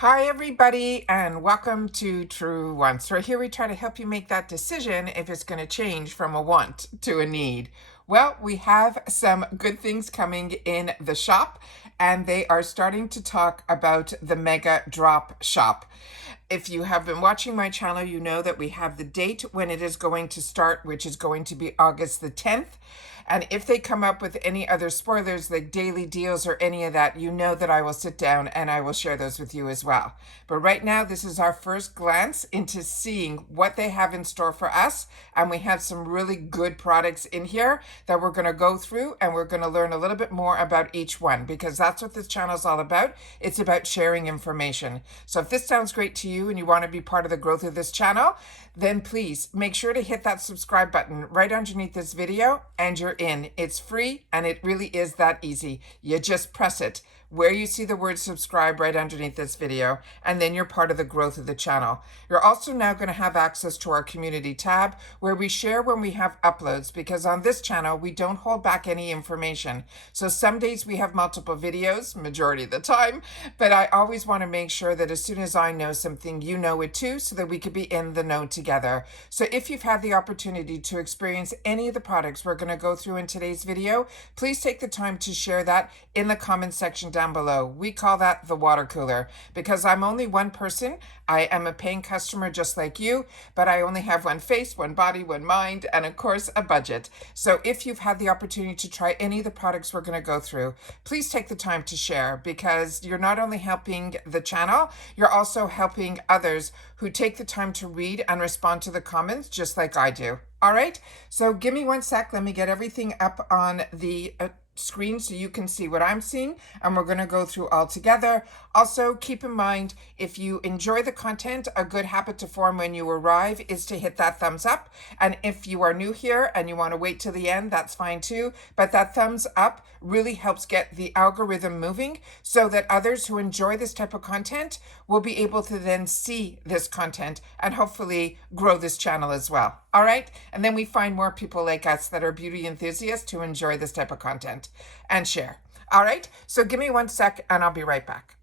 Hi, everybody, and welcome to TrueWants. Right here, we try to help you make that decision if it's going to change from a want to a need. Well, we have some good things coming in the shop, and they are starting to talk about the Mega Drop Shop. If you have been watching my channel, you know that we have the date when it is going to start, which is going to be August the 10th. And if they come up with any other spoilers, like daily deals or any of that, you know that I will sit down and I will share those with you as well. But right now, this is our first glance into seeing what they have in store for us. And we have some really good products in here that we're going to go through, and we're going to learn a little bit more about each one, because that's what this channel is all about. It's about sharing information. So if this sounds great to you and you want to be part of the growth of this channel, then please make sure to hit that subscribe button right underneath this video and you're in. It's free and it really is that easy. You just press it where you see the word subscribe right underneath this video, and then you're part of the growth of the channel. You're also now going to have access to our community tab where we share when we have uploads, because on this channel we don't hold back any information. So some days we have multiple videos, majority of the time, but I always want to make sure that as soon as I know something, you know it too, so that we could be in the know together. So if you've had the opportunity to experience any of the products we're going to go through in today's video, please take the time to share that in the comment section down below. We call that the water cooler, because I'm only one person. I am a paying customer just like you, but I only have one face, one body, one mind, and of course a budget. So if you've had the opportunity to try any of the products we're going to go through, please take the time to share, because you're not only helping the channel, you're also helping others who take the time to read and respond to the comments just like I do. All right, so give me one sec. Let me get everything up on the screen so you can see what I'm seeing, and we're going to go through all together. Also, keep in mind, if you enjoy the content, a good habit to form when you arrive is to hit that thumbs up. And if you are new here and you want to wait till the end, that's fine too. But that thumbs up really helps get the algorithm moving, so that others who enjoy this type of content will be able to then see this content and hopefully grow this channel as well. All right. And then we find more people like us that are beauty enthusiasts who enjoy this type of content and share. All right. So give me one sec and I'll be right back.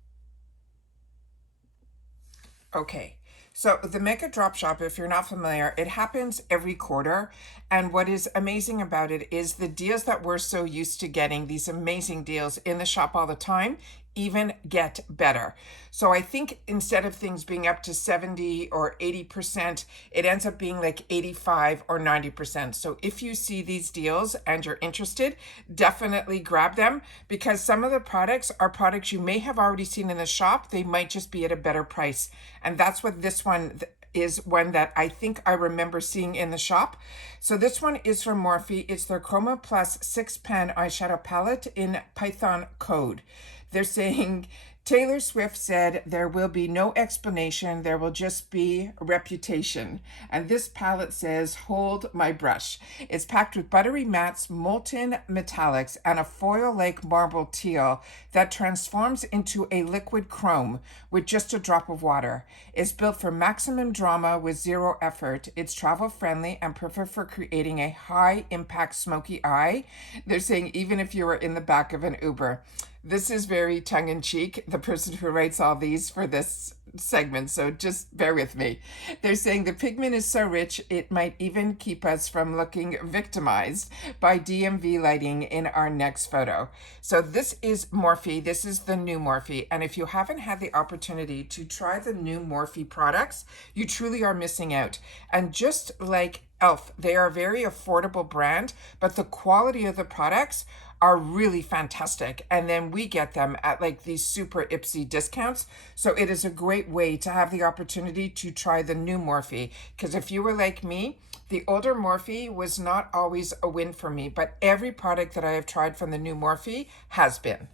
Okay. So the Mega Drop Shop, if you're not familiar, it happens every quarter. And what is amazing about it is the deals that we're so used to getting, these amazing deals in the shop all the time, even get better. So I think instead of things being up to 70 or 80%, it ends up being like 85 or 90%. So if you see these deals and you're interested, definitely grab them, because some of the products are products you may have already seen in the shop. They might just be at a better price. And that's what this one is, one that I think I remember seeing in the shop. So this one is from Morphe. It's their Chroma Plus 6-pan eyeshadow palette in Python code. They're saying, Taylor Swift said, there will be no explanation, there will just be reputation. And this palette says, hold my brush. It's packed with buttery mattes, molten metallics, and a foil-like marble teal that transforms into a liquid chrome with just a drop of water. It's built for maximum drama with zero effort. It's travel-friendly and perfect for creating a high-impact smoky eye. They're saying even if you were in the back of an Uber. This is very tongue-in-cheek, the person who writes all these for this segment, so just bear with me. They're saying the pigment is so rich, it might even keep us from looking victimized by DMV lighting in our next photo. So this is Morphe. This is the new Morphe. And if you haven't had the opportunity to try the new Morphe products, you truly are missing out. And just like e.l.f., they are a very affordable brand, but the quality of the products are really fantastic. And then we get them at like these super IPSY discounts. So it is a great way to have the opportunity to try the new Morphe. Because if you were like me, the older Morphe was not always a win for me, but every product that I have tried from the new Morphe has been.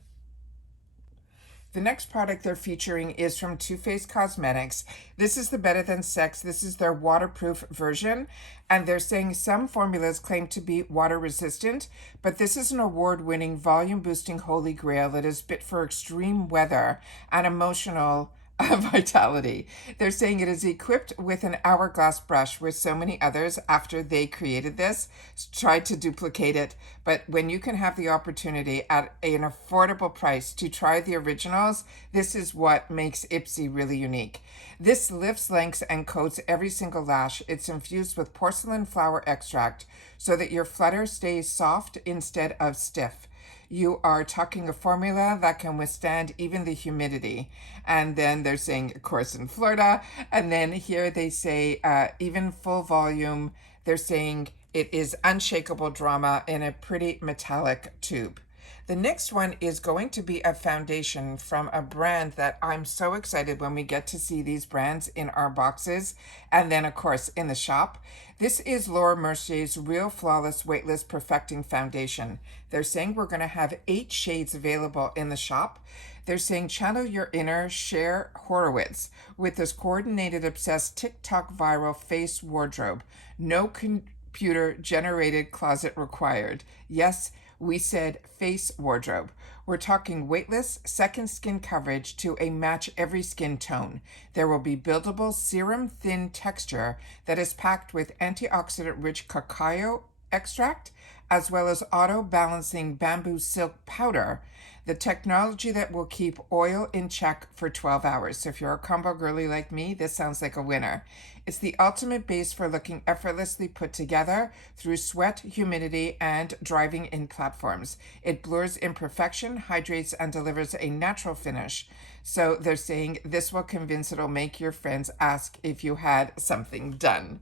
The next product they're featuring is from Too Faced Cosmetics. This is the Better Than Sex. This is their waterproof version. And they're saying some formulas claim to be water resistant, but this is an award-winning volume boosting holy grail that is fit for extreme weather and emotional vitality. They're saying it is equipped with an hourglass brush, with so many others after they created this tried to duplicate it. But when you can have the opportunity at an affordable price to try the originals, this is what makes IPSY really unique. This lifts, lengthens, and coats every single lash. It's infused with porcelain flower extract so that your flutter stays soft instead of stiff. You are talking a formula that can withstand even the humidity. And then they're saying, of course, in Florida. And then here they say, even full volume, they're saying it is unshakable drama in a pretty metallic tube. The next one is going to be a foundation from a brand that I'm so excited when we get to see these brands in our boxes and then, of course, in the shop. This is Laura Mercier's Real Flawless Weightless Perfecting Foundation. They're saying we're going to have 8 shades available in the shop. They're saying channel your inner Cher Horowitz with this coordinated, obsessed, TikTok viral face wardrobe. No computer-generated closet required. Yes, we said face wardrobe. We're talking weightless, second skin coverage to a match every skin tone. There will be buildable serum thin texture that is packed with antioxidant rich cacao extract, as well as auto balancing bamboo silk powder, the technology that will keep oil in check for 12 hours. So if you're a combo girly like me, this sounds like a winner. It's the ultimate base for looking effortlessly put together through sweat, humidity, and driving in platforms. It blurs imperfection, hydrates, and delivers a natural finish. So they're saying this will convince it'll make your friends ask if you had something done.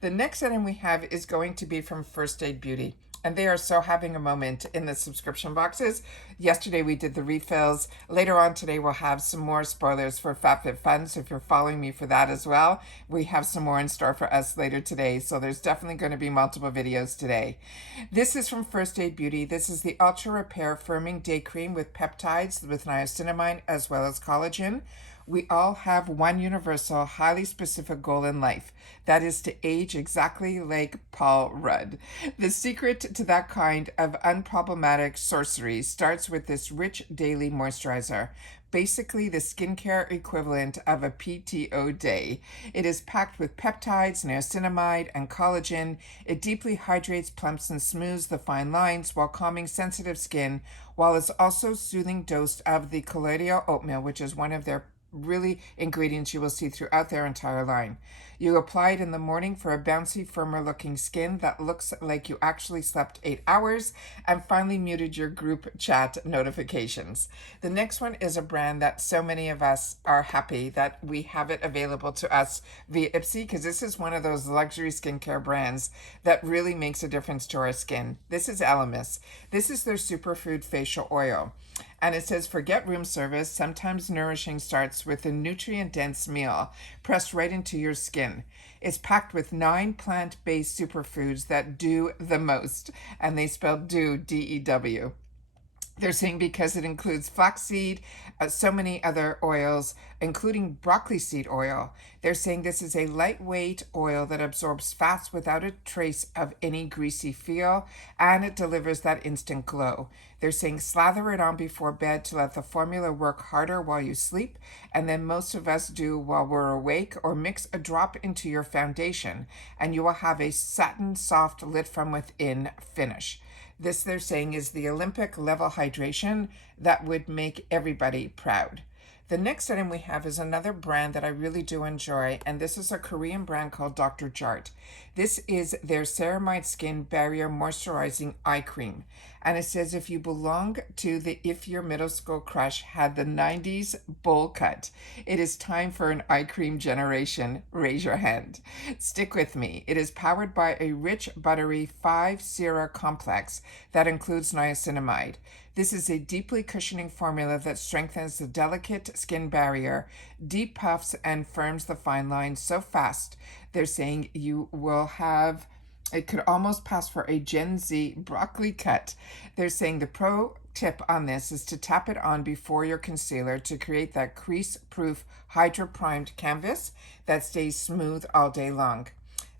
The next item we have is going to be from First Aid Beauty. And they are so having a moment in the subscription boxes. Yesterday we did the refills. Later on today we'll have some more spoilers for FabFitFun. So if you're following me for that as well, we have some more in store for us later today. So there's definitely going to be multiple videos today. This is from First Aid Beauty. This is the Ultra Repair Firming Day Cream with peptides with niacinamide as well as collagen. We all have one universal, highly specific goal in life. That is to age exactly like Paul Rudd. The secret to that kind of unproblematic sorcery starts with this rich daily moisturizer. Basically the skincare equivalent of a PTO day. It is packed with peptides, niacinamide, and collagen. It deeply hydrates, plumps, and smooths the fine lines while calming sensitive skin, while it's also soothing dose of the colloidal oatmeal, which is one of their really ingredients you will see throughout their entire line. You apply it in the morning for a bouncy, firmer looking skin that looks like you actually slept 8 hours, and finally muted your group chat notifications. The next one is a brand that so many of us are happy that we have it available to us via IPSY, because this is one of those luxury skincare brands that really makes a difference to our skin. This is Elemis. This is their superfood facial oil. And it says, forget room service. Sometimes nourishing starts with a nutrient-dense meal pressed right into your skin. It's packed with 9 plant-based superfoods that do the most. And they spell do, D-E-W. They're saying because it includes flaxseed, so many other oils, including broccoli seed oil. They're saying this is a lightweight oil that absorbs fats without a trace of any greasy feel, and it delivers that instant glow. They're saying slather it on before bed to let the formula work harder while you sleep, and then most of us do while we're awake, or mix a drop into your foundation, and you will have a satin soft lit from within finish. This, they're saying, is the Olympic level hydration that would make everybody proud. The next item we have is another brand that I really do enjoy, and this is a Korean brand called Dr. Jart. This is their Ceramide Skin Barrier Moisturizing Eye Cream. And it says, if you belong to the if your middle school crush had the 90s bowl cut, it is time for an eye cream generation. Raise your hand. Stick with me. It is powered by a rich, buttery 5-sera complex that includes niacinamide. This is a deeply cushioning formula that strengthens the delicate skin barrier, deep puffs, and firms the fine lines so fast. They're saying you will have, it could almost pass for a Gen Z broccoli cut. They're saying the pro tip on this is to tap it on before your concealer to create that crease-proof, hydro-primed canvas that stays smooth all day long.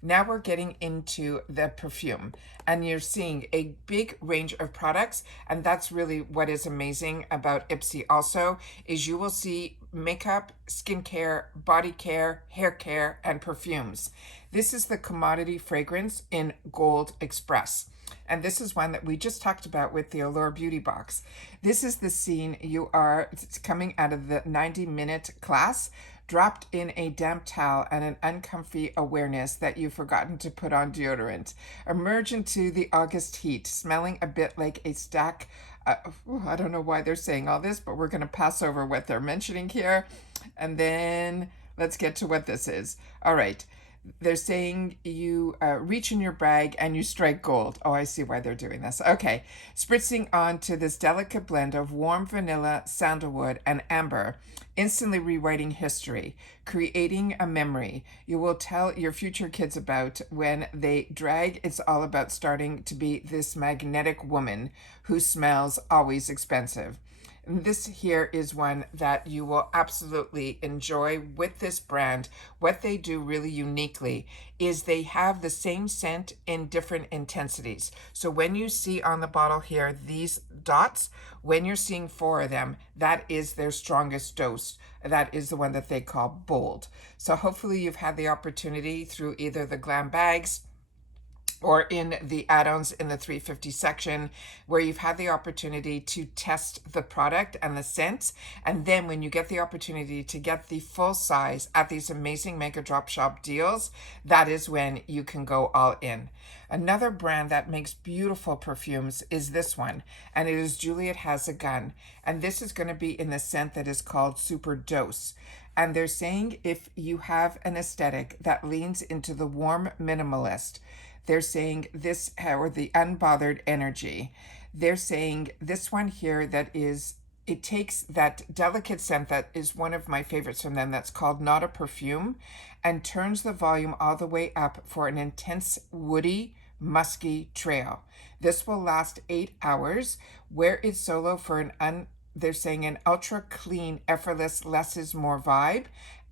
Now we're getting into the perfume, and you're seeing a big range of products, and that's really what is amazing about IPSY also, is you will see makeup, skincare, body care, hair care, and perfumes. This is the commodity fragrance in Gold Express. And this is one that we just talked about with the Allure Beauty Box. This is the scene it's coming out of the 90-minute class, dropped in a damp towel and an uncomfy awareness that you've forgotten to put on deodorant. Emerge into the August heat, smelling a bit like a stack. I don't know why they're saying all this, but we're going to pass over what they're mentioning here. And then let's get to what this is. All right. They're saying you reach in your bag and you strike gold. Oh, I see why they're doing this. Okay. Spritzing onto this delicate blend of warm vanilla, sandalwood, and amber, instantly rewriting history, creating a memory you will tell your future kids about when they drag. It's all about starting to be this magnetic woman who smells always expensive. This here is one that you will absolutely enjoy with this brand. What they do really uniquely is they have the same scent in different intensities. So when you see on the bottle here, these dots, when you're seeing 4 of them, that is their strongest dose. That is the one that they call bold. So hopefully you've had the opportunity through either the Glam bags or in the add-ons in the 350 section, where you've had the opportunity to test the product and the scents. And then when you get the opportunity to get the full size at these amazing Mega Drop Shop deals, that is when you can go all in. Another brand that makes beautiful perfumes is this one, and it is Juliette Has A Gun. And this is going to be in the scent that is called Super Dose. And they're saying if you have an aesthetic that leans into the warm minimalist, they're saying this, or the unbothered energy. They're saying this one here that is, it takes that delicate scent that is one of my favorites from them that's called Not a Perfume, and turns the volume all the way up for an intense, woody, musky trail. This will last 8 hours. Wear it solo for they're saying an ultra clean, effortless, less is more vibe.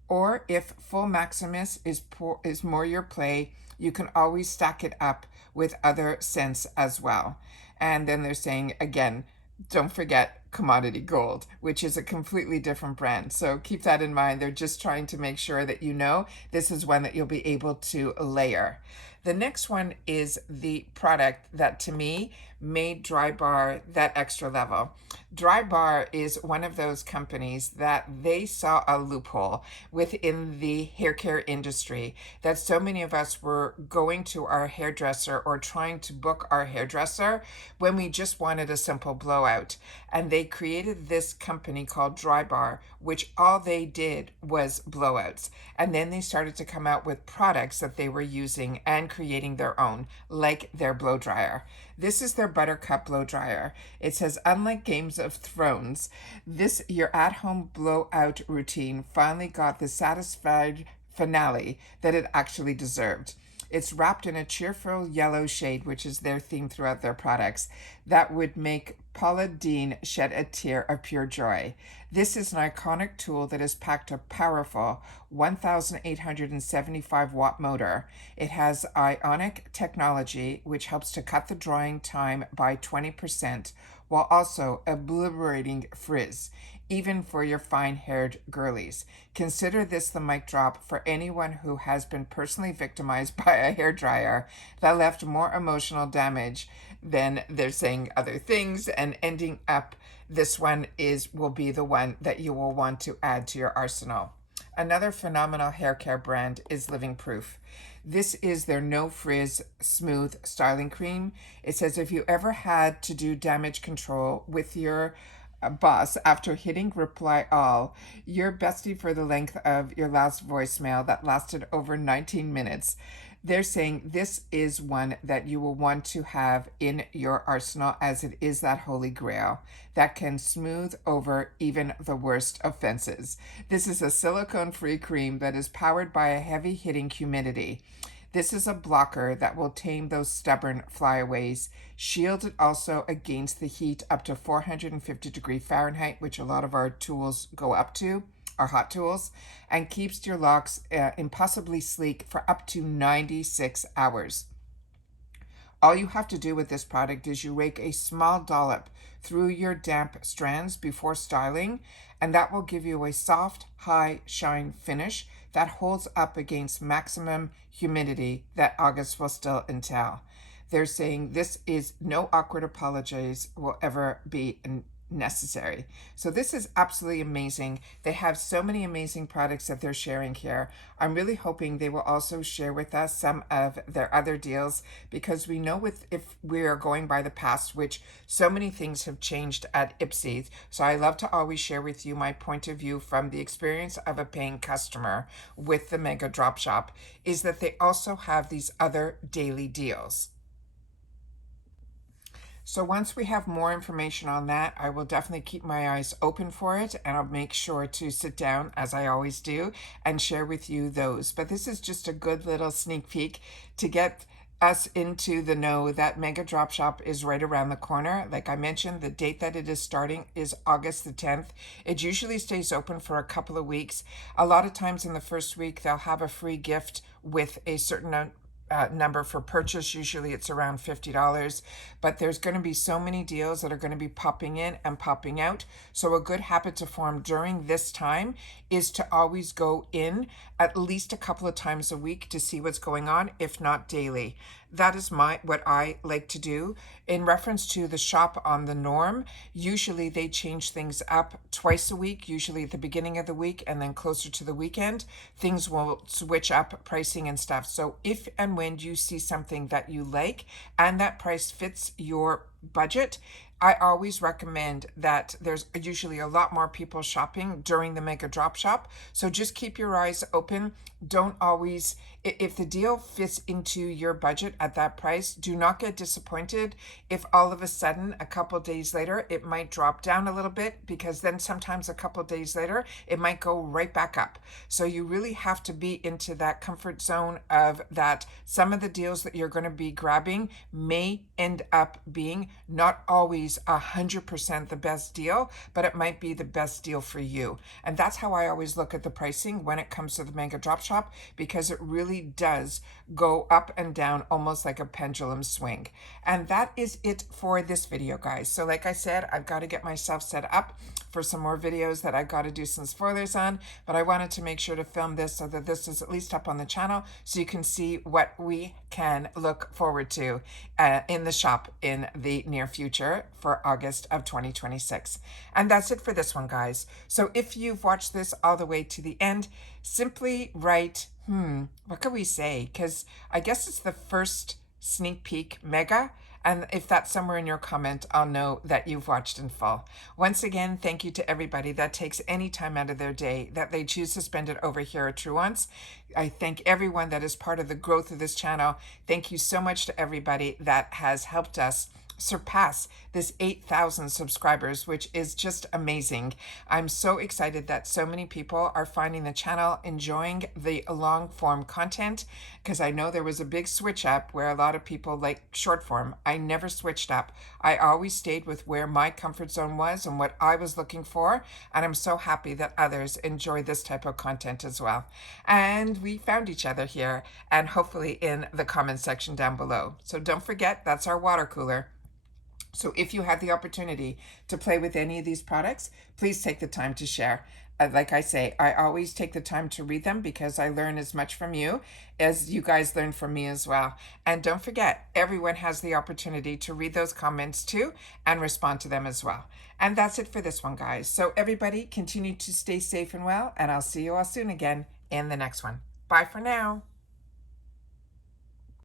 Or if full Maximus is more your play, you can always stack it up with other scents as well. And then they're saying, again, don't forget Commodity Gold, which is a completely different brand. So keep that in mind. They're just trying to make sure that you know this is one that you'll be able to layer. The next one is the product that to me made Drybar that extra level. Drybar is one of those companies that they saw a loophole within the hair care industry, that so many of us were going to our hairdresser or trying to book our hairdresser when we just wanted a simple blowout. And they created this company called Drybar, which all they did was blowouts. And then they started to come out with products that they were using and creating their own, like their blow dryer. This is their Buttercup blow dryer. It says, unlike Games of Thrones, this your at-home blowout routine finally got the satisfied finale that it actually deserved. It's wrapped in a cheerful yellow shade, which is their theme throughout their products, that would make Paula Deen shed a tear of pure joy. This is an iconic tool that is packed a powerful 1,875 watt motor. It has ionic technology, which helps to cut the drying time by 20%, while also obliterating frizz, even for your fine-haired girlies. Consider this the mic drop for anyone who has been personally victimized by a hairdryer that left more emotional damage than they're saying other things, and ending up, this one will be the one that you will want to add to your arsenal. Another phenomenal hair care brand is Living Proof. This is their No Frizz Smooth Styling Cream. It says if you ever had to do damage control with your boss after hitting reply all, your bestie for the length of your last voicemail that lasted over 19 minutes. They're saying this is one that you will want to have in your arsenal, as it is that holy grail that can smooth over even the worst offenses. This is a silicone-free cream that is powered by a heavy-hitting humidity. This is a blocker that will tame those stubborn flyaways, shielded also against the heat up to 450 degrees Fahrenheit, which a lot of our tools go up to, our hot tools, and keeps your locks impossibly sleek for up to 96 hours. All you have to do with this product is you rake a small dollop through your damp strands before styling, and that will give you a soft, high shine finish that holds up against maximum humidity that August will still entail. They're saying this is no awkward apologies will ever be necessary. So this is absolutely amazing. They have so many amazing products that they're sharing here. I'm really hoping they will also share with us some of their other deals, because we know if we are going by the past, which so many things have changed at IPSY. So I love to always share with you my point of view from the experience of a paying customer with the Mega Drop Shop, is that they also have these other daily deals. So once we have more information on that, I will definitely keep my eyes open for it, and I'll make sure to sit down, as I always do, and share with you those. But this is just a good little sneak peek to get us into the know that Mega Drop Shop is right around the corner. Like I mentioned, the date that it is starting is August the 10th. It usually stays open for a couple of weeks. A lot of times in the first week, they'll have a free gift with a certain number for purchase. Usually it's around $50, but there's going to be so many deals that are going to be popping in and popping out. So a good habit to form during this time is to always go in at least a couple of times a week to see what's going on, if not daily. That is what I like to do. In reference to the shop on the Norm, usually they change things up twice a week, usually at the beginning of the week and then closer to the weekend. Things will switch up pricing and stuff. So if and when you see something that you like and that price fits your budget, I always recommend that. There's usually a lot more people shopping during the Mega Drop Shop. So just keep your eyes open. Don't always, if the deal fits into your budget at that price, do not get disappointed if all of a sudden a couple days later it might drop down a little bit, because then sometimes a couple days later it might go right back up. So you really have to be into that comfort zone of that. Some of the deals that you're going to be grabbing may end up being not always 100% the best deal, but it might be the best deal for you. And that's how I always look at the pricing when it comes to the Mega Drop Shop, because it really does go up and down almost like a pendulum swing. And that is it for this video, guys. So like I said, I've got to get myself set up for some more videos that I've got to do some spoilers on, but I wanted to make sure to film this so that this is at least up on the channel so you can see what we can look forward to in the shop in the near future for August of 2026. And that's it for this one, guys. So if you've watched this all the way to the end, simply write, what can we say? Because I guess it's the first sneak peek mega. And if that's somewhere in your comment, I'll know that you've watched in full. Once again, thank you to everybody that takes any time out of their day that they choose to spend it over here at TrueWants. I thank everyone that is part of the growth of this channel. Thank you so much to everybody that has helped us surpass this 8,000 subscribers, which is just amazing. I'm so excited that so many people are finding the channel, enjoying the long form content, because I know there was a big switch up where a lot of people like short form. I never switched up. I always stayed with where my comfort zone was and what I was looking for, and I'm so happy that others enjoy this type of content as well. And we found each other here, and hopefully in the comment section down below. So don't forget, that's our water cooler. So if you have the opportunity to play with any of these products, please take the time to share. Like I say, I always take the time to read them because I learn as much from you as you guys learn from me as well. And don't forget, everyone has the opportunity to read those comments too and respond to them as well. And that's it for this one, guys. So everybody continue to stay safe and well, and I'll see you all soon again in the next one. Bye for now.